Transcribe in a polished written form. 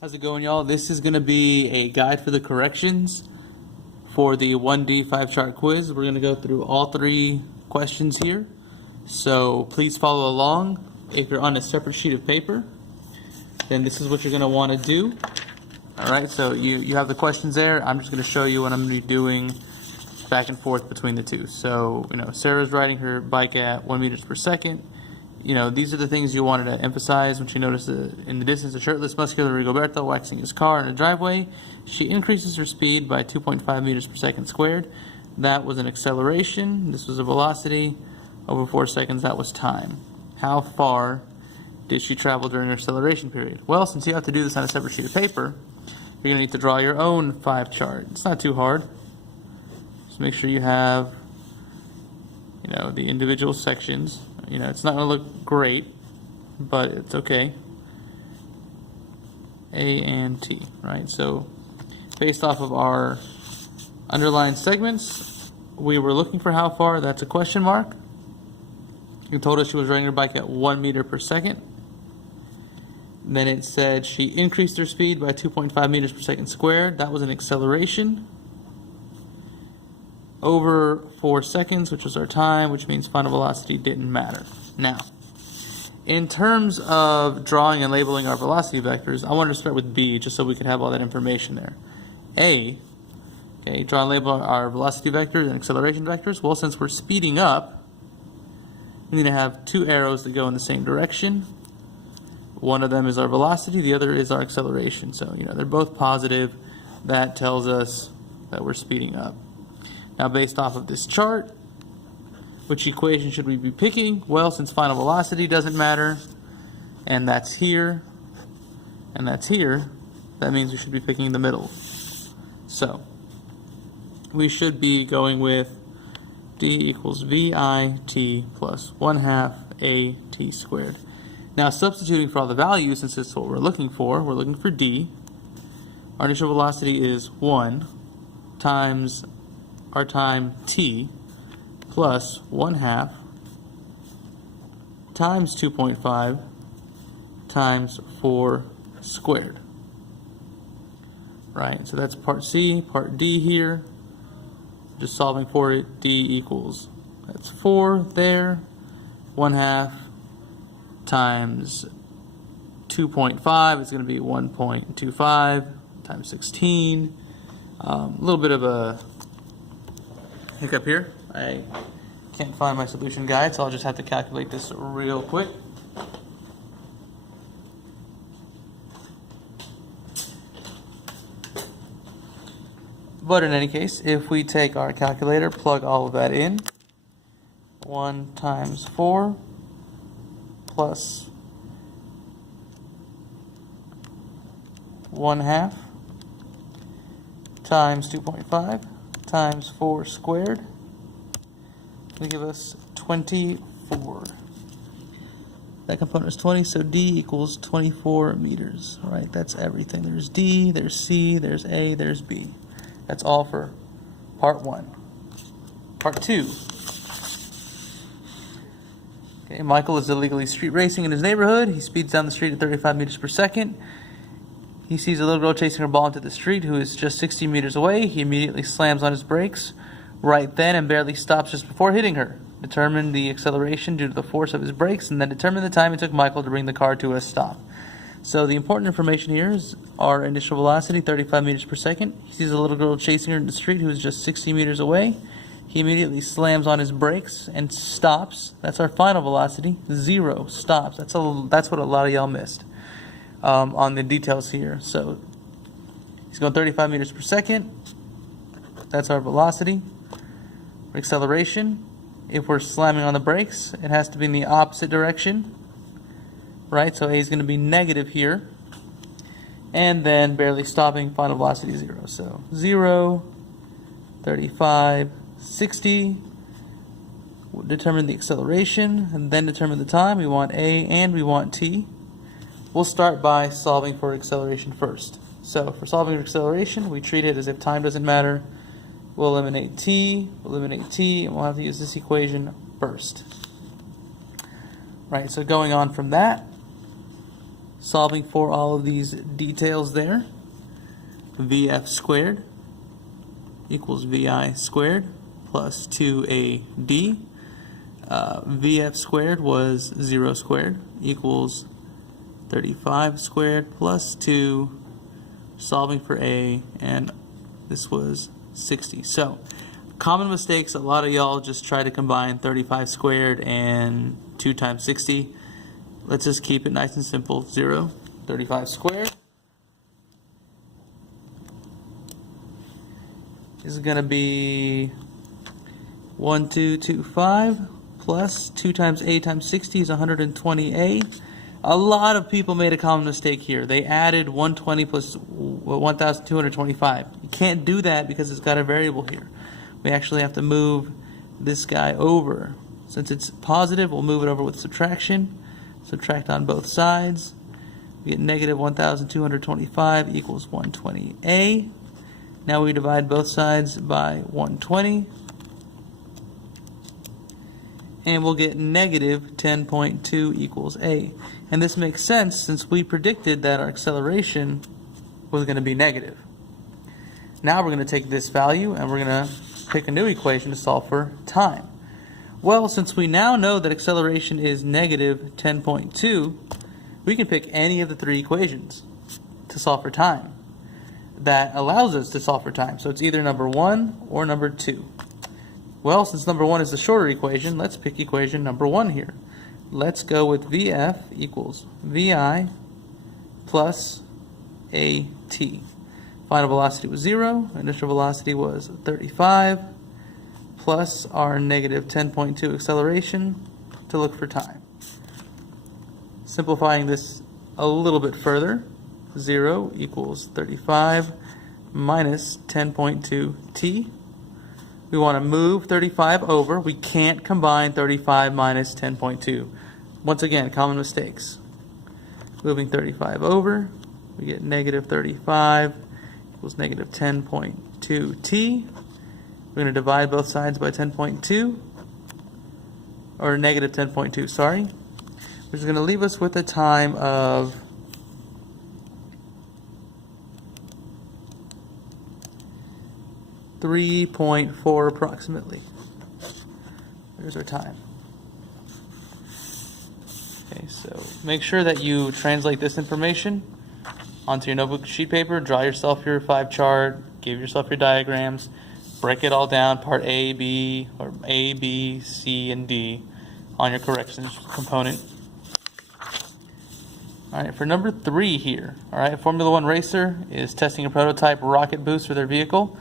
How's it going, y'all? This is going to be a guide for the corrections for the 1D 5-chart quiz. We're going to go through all 3 questions here. So please follow along. If you're on a separate sheet of paper, then this is what you're going to want to do. Alright, so you have the questions there. I'm just going to show you what I'm going to be doing back and forth between the two. So, Sarah's riding her bike at 1 meters per second. These are the things you wanted to emphasize when she noticed in the distance a shirtless, muscular Rigoberto waxing his car in a driveway. She increases her speed by 2.5 meters per second squared. That was an acceleration. This was a velocity. Over 4 seconds, that was time. How far did she travel during her acceleration period? Well, since you have to do this on a separate sheet of paper, you're going to need to draw your own 5 chart. It's not too hard. Just make sure you have, the individual sections. It's not going to look great, but it's okay. A and T, right? So, based off of our underlined segments, we were looking for how far. That's a question mark. You told us she was riding her bike at 1 meter per second. Then it said she increased her speed by 2.5 meters per second squared. That was an acceleration. Over 4 seconds, which was our time, which means final velocity didn't matter. Now, in terms of drawing and labeling our velocity vectors, I wanted to start with B just so we could have all that information there. A, okay, draw and label our velocity vectors and acceleration vectors. Well, since we're speeding up, we need to have 2 arrows that go in the same direction. One of them is our velocity, the other is our acceleration. So, they're both positive. That tells us that we're speeding up. Now, based off of this chart, which equation should we be picking? Well, since final velocity doesn't matter, and that's here, and that's here, that means we should be picking the middle. So, we should be going with D equals VIT plus 1/2 AT squared. Now, substituting for all the values, since it's what we're looking for D. Our initial velocity is 1 times our time t plus 1/2 times 2.5 times 4 squared. Right, so that's part C. Part D here, just solving for it, D equals, that's 4 there, 1/2 times 2.5 is going to be 1.25 times 16. A little bit of a hiccup here. I can't find my solution guide, so I'll just have to calculate this real quick. But in any case, if we take our calculator, plug all of that in, 1 times 4 plus 1/2 times 2.5 times 4 squared will give us 24. That component is 20, so D equals 24 meters. All right, that's everything. There's D, there's C, there's A, there's B. That's all for part 1. Part 2. Okay, Michael is illegally street racing in his neighborhood. He speeds down the street at 35 meters per second. He sees a little girl chasing her ball into the street who is just 60 meters away. He immediately slams on his brakes right then and barely stops just before hitting her. Determine the acceleration due to the force of his brakes, and then determine the time it took Michael to bring the car to a stop. So the important information here is our initial velocity, 35 meters per second. He sees a little girl chasing her in the street who is just 60 meters away. He immediately slams on his brakes and stops. That's our final velocity, 0, stops. That's what a lot of y'all missed on the details here. So he's going 35 meters per second. That's our velocity. Acceleration, if we're slamming on the brakes, it has to be in the opposite direction. Right, so A is going to be negative here. And then barely stopping, final velocity 0. So 0, 35, 60. We'll determine the acceleration and then determine the time. We want A and we want T. We'll start by solving for acceleration first. So for solving for acceleration, we treat it as if time doesn't matter. We'll eliminate T, and we'll have to use this equation first. Right, so going on from that, Solving for all of these details there, VF squared equals VI squared plus 2AD. VF squared was 0 squared equals 35 squared plus 2, solving for A, and this was 60. So, common mistakes, a lot of y'all just try to combine 35 squared and 2 times 60. Let's just keep it nice and simple. 0, 35 squared is going to be 1225 plus 2 times A times 60 is 120A. A lot of people made a common mistake here. They added 120 plus 1,225. You can't do that because it's got a variable here. We actually have to move this guy over. Since it's positive, we'll move it over with subtraction. Subtract on both sides. We get negative 1,225 equals 120A. Now we divide both sides by 120. And we'll get negative 10.2 equals A. And this makes sense since we predicted that our acceleration was going to be negative. Now we're going to take this value and we're going to pick a new equation to solve for time. Well, since we now know that acceleration is negative 10.2, we can pick any of the 3 equations to solve for time. That allows us to solve for time. So it's either number 1 or number 2. Well, since number 1 is the shorter equation, let's pick equation number 1 here. Let's go with VF equals VI plus AT. Final velocity was 0, initial velocity was 35, plus our negative 10.2 acceleration to look for time. Simplifying this a little bit further, 0 equals 35 minus 10.2 t. We want to move 35 over. We can't combine 35 minus 10.2. Once again, common mistakes. Moving 35 over, we get negative 35 equals negative 10.2 t. We're going to divide both sides by 10.2, or negative 10.2, sorry. Which is going to leave us with a time of 3.4 approximately. There's our time. Okay, so make sure that you translate this information onto your notebook sheet paper. Draw yourself your 5 chart, give yourself your diagrams, break it all down, part A, B, or A, B, C, and D on your corrections component. Alright, for number 3 here, alright, Formula One racer is testing a prototype rocket boost for their vehicle.